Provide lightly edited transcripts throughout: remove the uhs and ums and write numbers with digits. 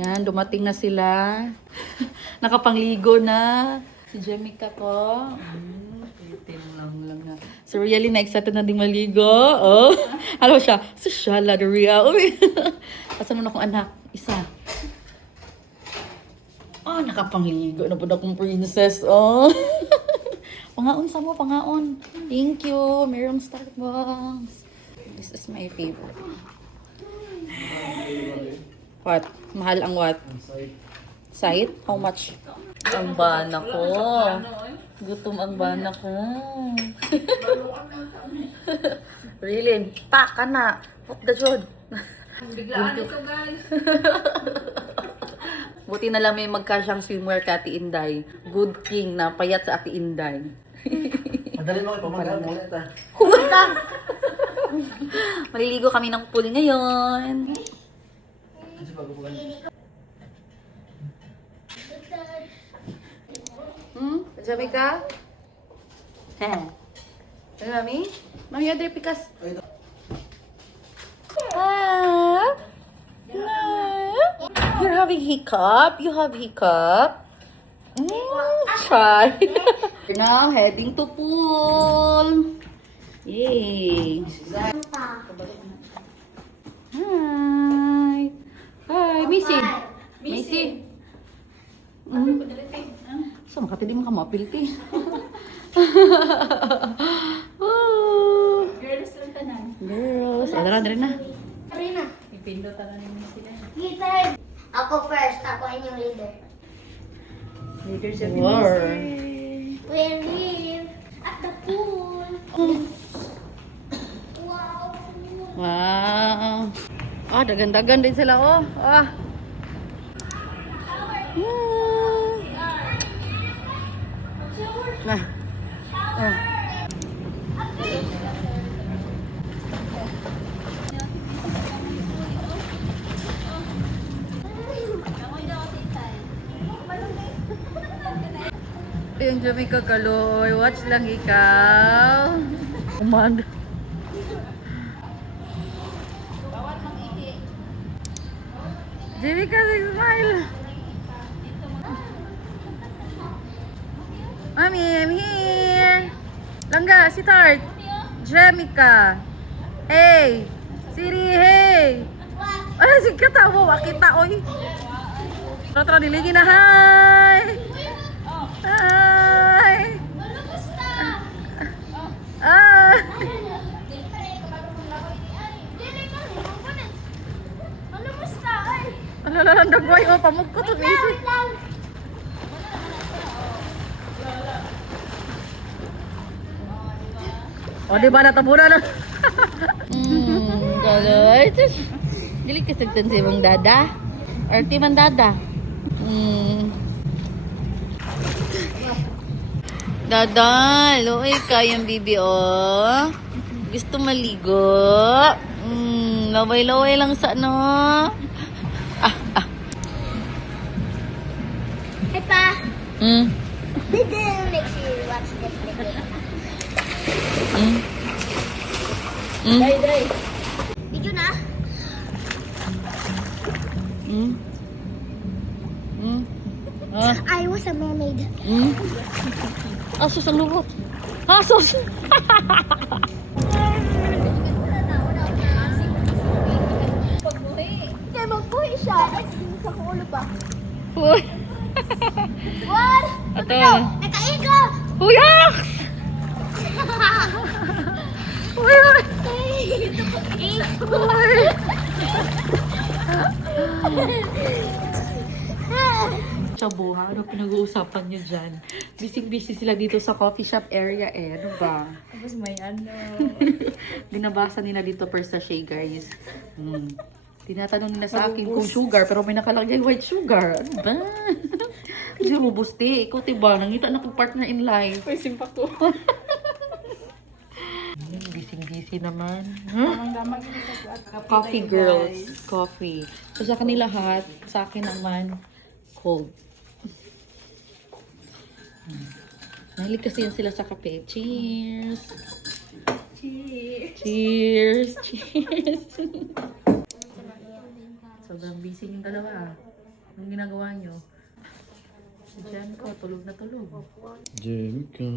Yan, dumating na sila. Nakapangligo na. Si Jemica ko. Lang na. Si Rialyn na excited na ding maligo. Oh. Alam mo siya, sosyal na Ria. Uy. Pasan mo na akong anak. Isa. Oh, nakapangligo na po na akong princess. Oh. Pangaon sa mo, pangaon. Thank you. Mayroong Starbucks. This is my favorite. What? Mahal ang what? Site? How much? Ang bana ko. Gutom ang bana ko. Really? Taka na. What the jod? Biglaan ito, guys. Buti na lang may magkasyang swimwear ka, Ate Inday. Good king na payat sa Ate Inday. Madali mo kayo pamagalan ulit ah. Maliligo kami ng pool ngayon. Kasi bago po ganun. Jamaica? Ano, Mami? Mami, adre pikas. Ah? You're having hiccup? You have hiccup? Try. We're now heading to pool. Yay. Hi. Hi, Missy. Missy. So, makatili mo ka mapilti. Girls, lang tanan. Girls. Adara na. Karina. Ipindot tanan ni sila. Leader. Ako first. Ako yung leader. Leader siya War. We're here at the pool. Wow. Wow. Ah, dagan-dagan din sila, oh. Ah. Ah. Ah. Yung Jamaica Kaloy, watch lang ikaw. Umanda. Jamaica, smile. Mami, I'm here. Langga, si Tart. Jamaica. Hey. Siri, hey. Ay, sige ka mo. Wakita, oy. Tara, niligin na. Hi. Hi. Ah. Alala, nagway. Oh, pamugkot. Tumisi. O, di ba natabura na? Galoy. Dili kasagtan si Mang Dada. Or ti Man Dada. Dada, loy kayang bibi, oh. Gusto maligo. Laway-laway lang sa ano. Hey, Pa. Did you make sure you watch this video? Day. Video na? I was a mermaid. Asos ang lubot. Asos! Kaya magpuhi siya. Sa ulo pa. Uy! What? Ato. Nakaigo! Uyaks! Uy! Chabuha, ano pinag-uusapan niyo dyan? Busy-busy sila dito sa coffee shop area eh. Ano ba? Tapos may ano. Binabasa nila dito per sachet, guys. Tinatanong nila sa akin kung sugar, pero may nakalagay white sugar. Ano ba? Kasi robuste. Ikaw, diba? Nangita na kong partner in life. Uy, simpak ko. Busy-busy naman. Ang damag yun sa Coffee girls. Coffee. So sa kanila lahat, sa akin naman, cold. Mahilig kasi yan sila sa kape. Cheers! Cheers. Cheers! Cheers! Sobrang busy yung dalawa. Ang ginagawa nyo? Si Jen ko, tulog na tulog. Jem ka.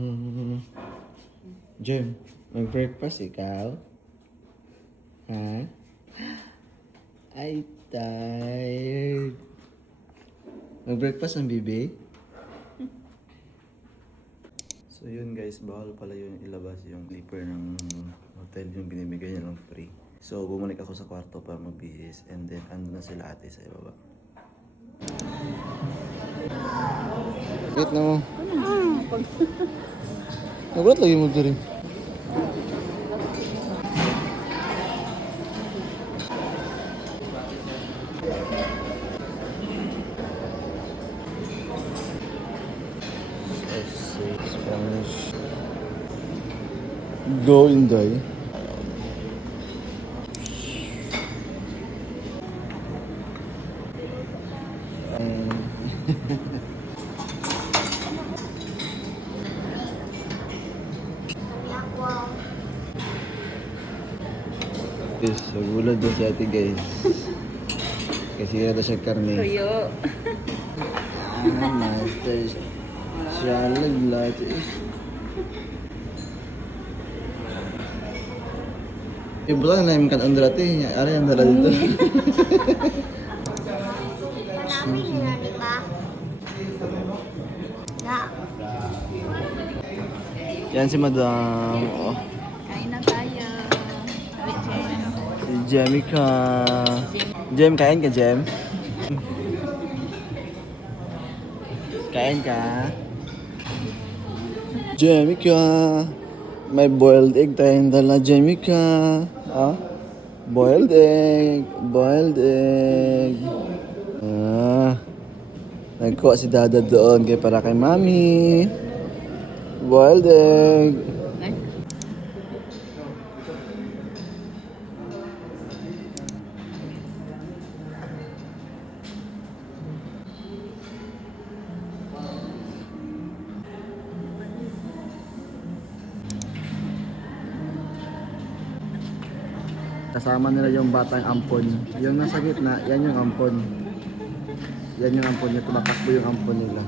Jem, mag-breakfast ikaw? Ha? I tired. Mag-breakfast ang bibi? So yun guys, bawal pala yun ilabas yung clipper ng hotel yung binibigay niya lang free. So bumalik ako sa kwarto para magbihis and then andun na sila ate sa ibaba. Wait na mo. Nagulat lagi mo rin. Spanish. Go Inday. Guys, nagulat daw si ate guys. Kasi kaya daw siya karne. Tuyo. Master. Siya laglat eh. Ibu lang namin kan andrat eh. Ano yung andrat dito? Hanapin nila, di ba? Na. Yan si madam. Oh. Kain na tayo. Si Jemica. Jem, kain ka Jem? Kain ka? Jemica. May boiled egg tayong dala, Jemica. Ah? Boiled egg. Boiled egg. Ah. Nagkuha si Dada doon kaya para kay Mami. Boiled egg. Kasama nila yung batang ampon. Yung nasa gitna, yan yung ampon. Yan yung ampon niya. Tumatakbo yung ampon nila.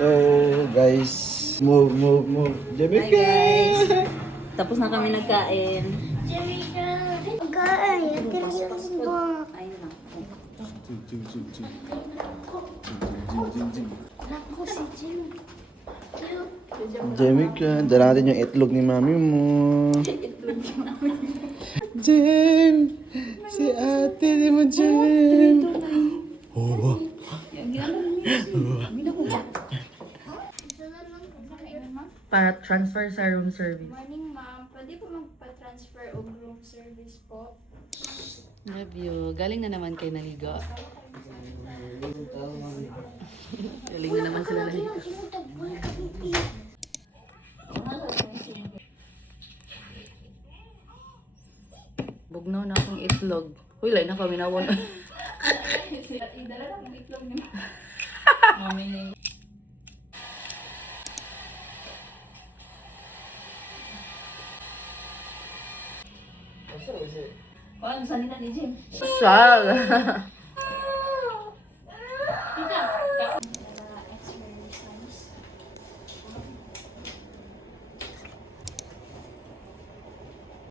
So, guys, move. Jemica! Tapos na kami nagkain. Guys, mo. Ayun na. Ako si Jim. Jemica, dala natin yung itlog ni mami mo. Jem! Si ate, di mo Jem! Oh, wow. Para transfer sa room service. Morning, ma'am. Pwede po magpa-transfer o room service po? Love you. Galing na naman kay naligo. Galing na naman sila naligo. Bugnaw na akong itlog. Uy, lain na paminawon. Idala lang ang itlog niyo. Mami ni. Paano sa nila ni Jim? Sal!